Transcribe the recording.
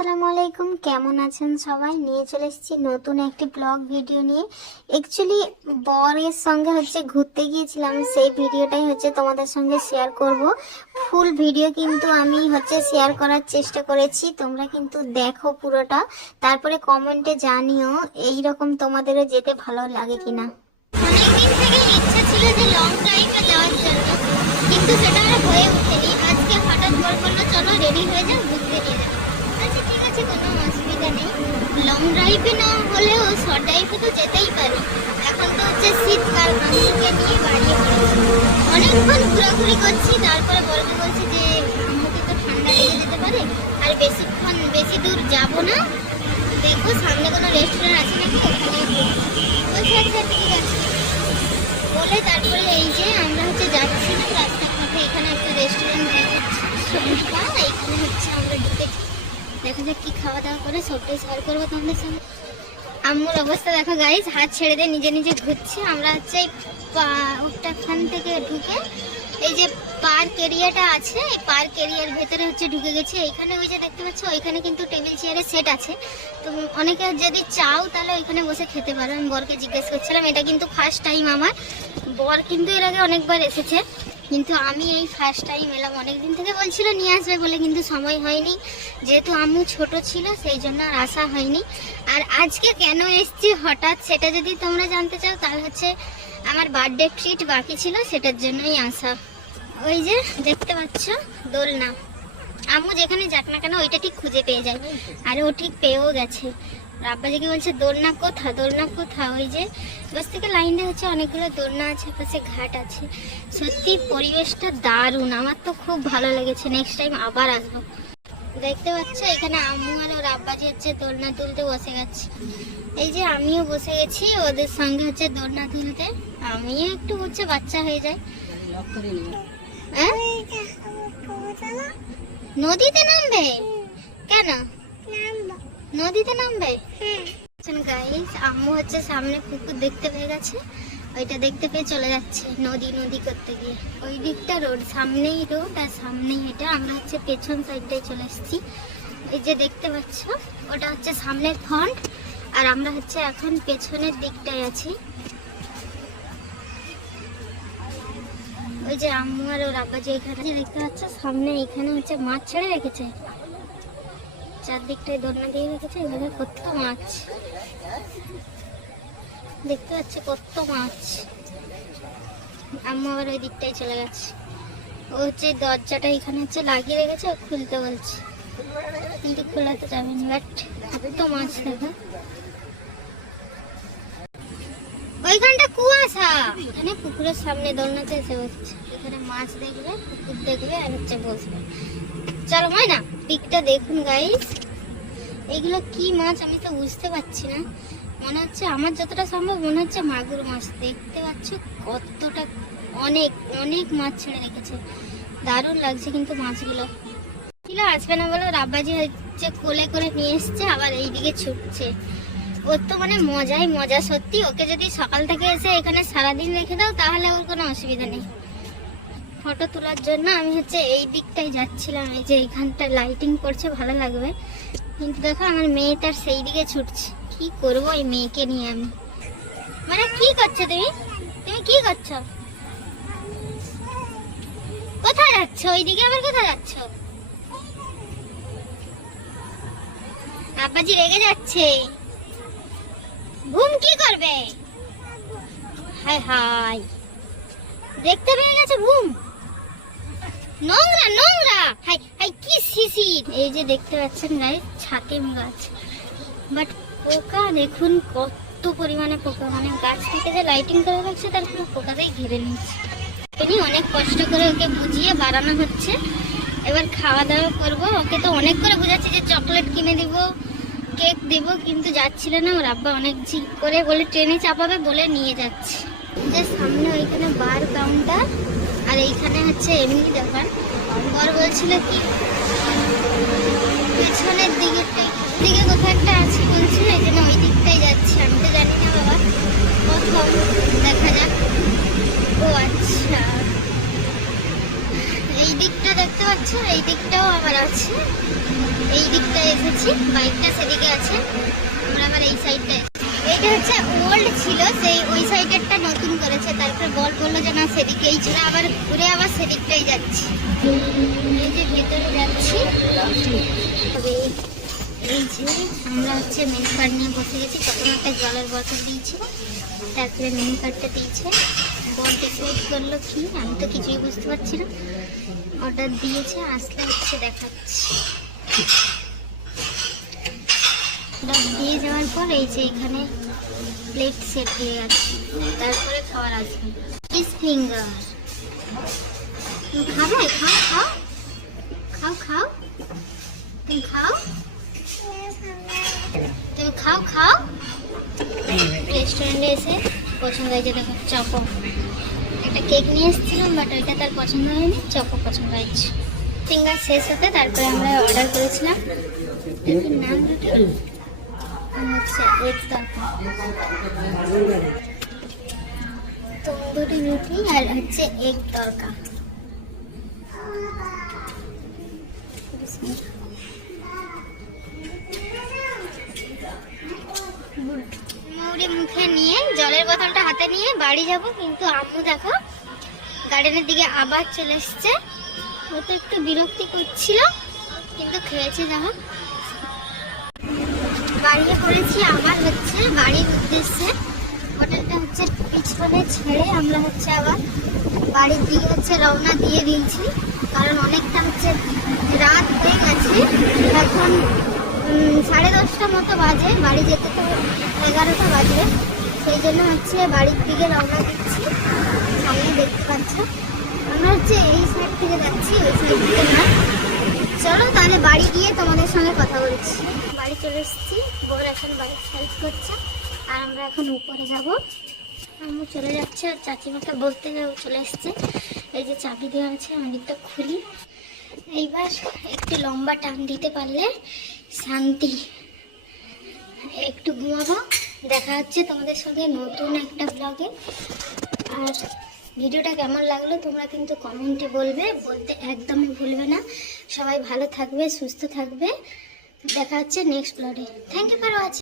আসসালামু আলাইকুম। কেমন আছেন সবাই? নিয়ে চলে এসেছি নতুন একটি ব্লগ ভিডিও নিয়ে। অ্যাকচুয়ালি বরের সঙ্গে হচ্ছে ঘুরতে গিয়েছিলাম। সেই ভিডিওটাই হচ্ছে তোমাদের সঙ্গে শেয়ার করব। ফুল ভিডিও কিন্তু আমি হচ্ছে শেয়ার করার চেষ্টা করেছি। তোমরা কিন্তু দেখো পুরোটা। তারপরে কমেন্টে জানিও এই রকম তোমাদেরও যেতে ভালো লাগে কিনা। ইচ্ছা ছিল যে লং ড্রাইভে যাওয়ার জন্য। কিন্তু সেটা আর হয়ে ওঠেনি। আজকে হঠাৎ বর বলল, চলো রেডি হয়ে যাও ড্রাইভে না হলেও শর্ট ড্রাইভে তো যেতেই পারি। এখন তো হচ্ছে শীতকাল আম্মুকে নিয়ে বাড়িয়ে। অনেকক্ষণ ঘোরাঘুরি করছি, তারপরে বলতে বলছি যে যাক কি খাওয়া দাওয়া করে সবটাই শেয়ার করব তোমাদের সঙ্গে আম্মুর অবস্থা দেখো গাইজ হাত ছেড়ে দিয়ে নিজে নিজে ঘুরছে। আমরা হচ্ছে ওটাখান থেকে ঢুকে এই যে পার্ক এরিয়াটা আছে, এই পার্ক এরিয়ার ভেতরে হচ্ছে ঢুকে গেছি। এইখানে ওই যে দেখতে পাচ্ছ, ওইখানে কিন্তু টেবিল চেয়ারের সেট আছে। তো অনেকে যদি চাও তাহলে ওইখানে বসে খেতে পারো। আমি বরকে জিজ্ঞেস করছিলাম, এটা কিন্তু ফার্স্ট টাইম আমার। বর কিন্তু এর আগে অনেকবার এসেছে। কিন্তু আমি এই ফার্স্ট টাইম এলাম। অনেকদিন থেকে বলছিল নিয়ে আসবে বলে, কিন্তু সময় হয়নি। যেহেতু আম্মু ছোট ছিল, সেই জন্য আর আসা হয়নি। আর আজকে কেন এসছি হঠাৎ সেটা যদি তোমরা জানতে চাও, তাহলে হচ্ছে আমার বার্থডে ট্রিট বাকি ছিল, সেটার জন্যই আসা। ওই যে, দেখতে পাচ্ছ, দোলনা। আম্মু যেখানে যাক না কেন, ওইটা ঠিক খুঁজে পেয়ে যায়। আর ও ঠিক পেয়েও গেছে। আব্বাজিকে বলছে, দোলনা কোথা দোলনা কোথা? ওই যে বাস থেকে লাইনে হচ্ছে অনেকগুলো দোলনা আছে, পাশে ঘাট আছে। সত্যি পরিবেশটা দারুণ, আমার তো খুব ভালো লেগেছে। নেক্সট টাইম আবার আসব। দেখতে পাচ্ছ, এখানে আম্মু আর ওর আব্বাজি হচ্ছে দোলনা তুলতে বসে গেছে। এই যে আমিও বসে গেছি, ওদের সঙ্গে হচ্ছে দোলনা তুলতে। আমিও একটু হচ্ছে বাচ্চা হয়ে যায় হ্যাঁ? নদীতে নামবে? কেন? নদীতে নামবে? গাইস আম্মু হচ্ছে সামনে পুকুর দেখতে পেয়ে গেছে। ওইটা দেখতে পেয়ে চলে যাচ্ছে নদী নদী করতে গিয়ে। ওই দিকটা রোড সামনেই রোড আর সামনেই এটা। আমরা হচ্ছে পেছন সাইডটাই চলে এসেছি। এই যে দেখতে পাচ্ছ ওটা হচ্ছে সামনের ফ্রন্ট আর আমরা হচ্ছে এখন পেছনের দিকটায় আছি। ওই যে আম্মু আর ওর আব্বা যে এখানে দেখতে পাচ্ছ? সামনে এখানে হচ্ছে মাছ ছেড়ে রেখেছে। চারদিকটায় দোলনা দিয়ে রেখেছে এখানে কত মাছ। দেখতে পাচ্ছি কত মাছ। আম্মু আবার ওই দিকটায় চলে গেছে। ও হচ্ছে দরজাটা এখানে হচ্ছে লাগিয়ে রেখেছে খুলতে বলছে। কিন্তু খোলাতে যাবেনি বাট কত মাছ দেখো। ওইখানটা কুয়াশা। এখানে পুকুরের সামনে দোলনাতে এসে বসছে এখানে মাছ দেখবে, পুকুর দেখবে, আর হচ্ছে বসবে। চলো না? পিকটা দেখুন গাইস এগুলো কি মাছ আমি তো বুঝতে পারছি না। মনে হচ্ছে আমার যতটা সম্ভব মনে হচ্ছে মাগুর মাছ। দেখতে পাচ্ছ কতটা অনেক অনেক মাছ ছেড়ে রেখেছে। দারুণ লাগছে কিন্তু মাছগুলো। ছিল, আসবে না বলে রাব্বাজি হচ্ছে কোলে করে নিয়ে এসছে, আবার এইদিকে ছুটছে। ওর তো মানে মজাই মজা, সত্যি। ওকে যদি সকাল থেকে এসে এখানে সারাদিন রেখে দাও, তাহলে ওর কোনো অসুবিধা নেই। ফটো তোলার জন্য আমি হচ্ছে এই দিকটাই যাচ্ছিলাম, এই যে এইখানটা লাইটিং করছে, ভালো লাগবে। কিন্তু দেখো আমার মেয়ে তার সেই দিকে ছুটছে। কি করব এই মেয়েকে নিয়ে আমি? মানে কি করছ তুমি? তুমি কি করছ? কোথায় যাচ্ছ? ওইদিকে আবার কোথায় যাচ্ছ? আব্বাজি রেগে যাচ্ছে। ঘুম কি করবে? হায় হায়। দেখতে পেয়ে গেছে ঘুম? নোংরা নোংরা। হাই হাই, কি শিশির এই যে দেখতে পাচ্ছেন গায়ে ছাতিম গাছ। বাট পোকা, দেখুন কত পরিমাণে পোকা। মানে গাছ থেকে যে লাইটিং করে রাখছে, তার পুরো পোকাতেই ঘিরে নিচ্ছে তিনি অনেক কষ্ট করে ওকে বুঝিয়ে বাড়ানো হচ্ছে। এবার খাওয়া দাওয়া করব। ওকে তো অনেক করে বোঝাচ্ছি যে চকলেট কিনে দিব কেক দিব, কিন্তু যাচ্ছিল না। ওর আব্বা অনেক ঝিক করে বলে, ট্রেনে চাপাবে বলে নিয়ে যাচ্ছে। যে সামনে ওইখানে বার কাউন্টার আর এইখানে হচ্ছে এমনি দোকান। বর বলছিল কি, পেছনের দিকে দিকে কোথাও একটা আছে বলছিল, এই জন্য ওই দিকটাই যাচ্ছি। আমি তো জানি না বাবা প্রথম দেখা যাক। ও আচ্ছা। এই দিকটা দেখতে পাচ্ছ? এই দিকটাও আবার আছে। এই দিকটা এসেছি, বাইকটা সেদিকে আছে। আমরা আবার এই সাইডটা এটা হচ্ছে ওল্ড ছিল, সেই ওই সাইডেরটা নতুন করেছে। তারপরে বল বলল যে না সেদিকেই ছিল, আবার ঘুরে আবার সেদিকটাই যাচ্ছি। এই যে ভেতরে যাচ্ছি। তবে এই যে আমরা হচ্ছে মেনু কার্ড নিয়ে বসে গেছি। প্রথমে একটা জলের বোতল দিয়েছিল, তারপরে মেনু কার্ডটা দিয়েছে। বল ডিসাইড করল কি, আমি তো কিছুই বুঝতে পারছি না। অর্ডার দিয়েছে, আসলে হচ্ছে দেখাচ্ছি। অর্ডার দিয়ে যাওয়ার পর এই যে এখানে প্লেট সেট হয়ে গেছে। তারপরে খাবার আসবে কিস ফিঙ্গার খাবে? খাও খাও। খাও খাও। তুমি খাও? তুমি খাও খাও। রেস্টুরেন্টে এসে পছন্দ হয়েছে, দেখো চকো একটা কেক নিয়ে এসেছিলাম বাট ওইটা তার পছন্দ হয়নি। চকো পছন্দ হয়েছে। ফিঙ্গার শেষ হতে তারপরে আমরা অর্ডার করেছিলাম। নাম দুটো হচ্ছে এগ তরকা তন্দুরি রুটি আর হচ্ছে এগ তরকা মুড়ি মুখে নিয়ে, জলের বোতলটা হাতে নিয়ে বাড়ি যাব, কিন্তু আম্মু দেখো গার্ডেনের দিকে আবার চলে এসছে। ও তো একটু বিরক্তি করছিল, কিন্তু খেয়েছে দেখো বাড়িয়ে পড়েছি আবার হচ্ছে বাড়ির উদ্দেশ্যে। হোটেলটা হচ্ছে পিছনে ছেড়ে আমরা হচ্ছে আবার বাড়ির দিকে হচ্ছে রওনা দিয়ে দিয়েছি। কারণ অনেকটা হচ্ছে রাত হয়ে গেছে। এখন সাড়ে দশটা মতো বাজে, বাড়ি যেতে তো এগারোটা বাজে। সেই জন্য হচ্ছে বাড়ির দিকে রওনা দিচ্ছি। সামনে দেখতে পাচ্ছ। আমরা হচ্ছে এই সাইড থেকে যাচ্ছি, ওই সাইড থেকে না। চলো তাহলে বাড়ি গিয়ে তোমাদের সঙ্গে কথা বলছি। বাড়ি চলে এসেছি। বোর এখন বাড়ি সাইড করছে। আর আমরা এখন উপরে যাব। আমি চলে যাচ্ছে আর চাচিমাকে বলতে যাব চলে এসছে। এই যে চাবি দেওয়া আছে আমি তো খুলি। এইবার একটু লম্বা টান দিতে পারলে শান্তি। একটু ঘুমাবো। দেখা হচ্ছে তোমাদের সঙ্গে নতুন একটা ব্লগে আর ভিডিওটা কেমন লাগল তোমরা কিন্তু কমেন্টে বলবে। বলতে একদমই ভুলবে না। সবাই ভালো থাকবে, সুস্থ থাকবে। দেখা হচ্ছে নেক্সট ব্লগে থ্যাংক ইউ ফর ওয়াচিং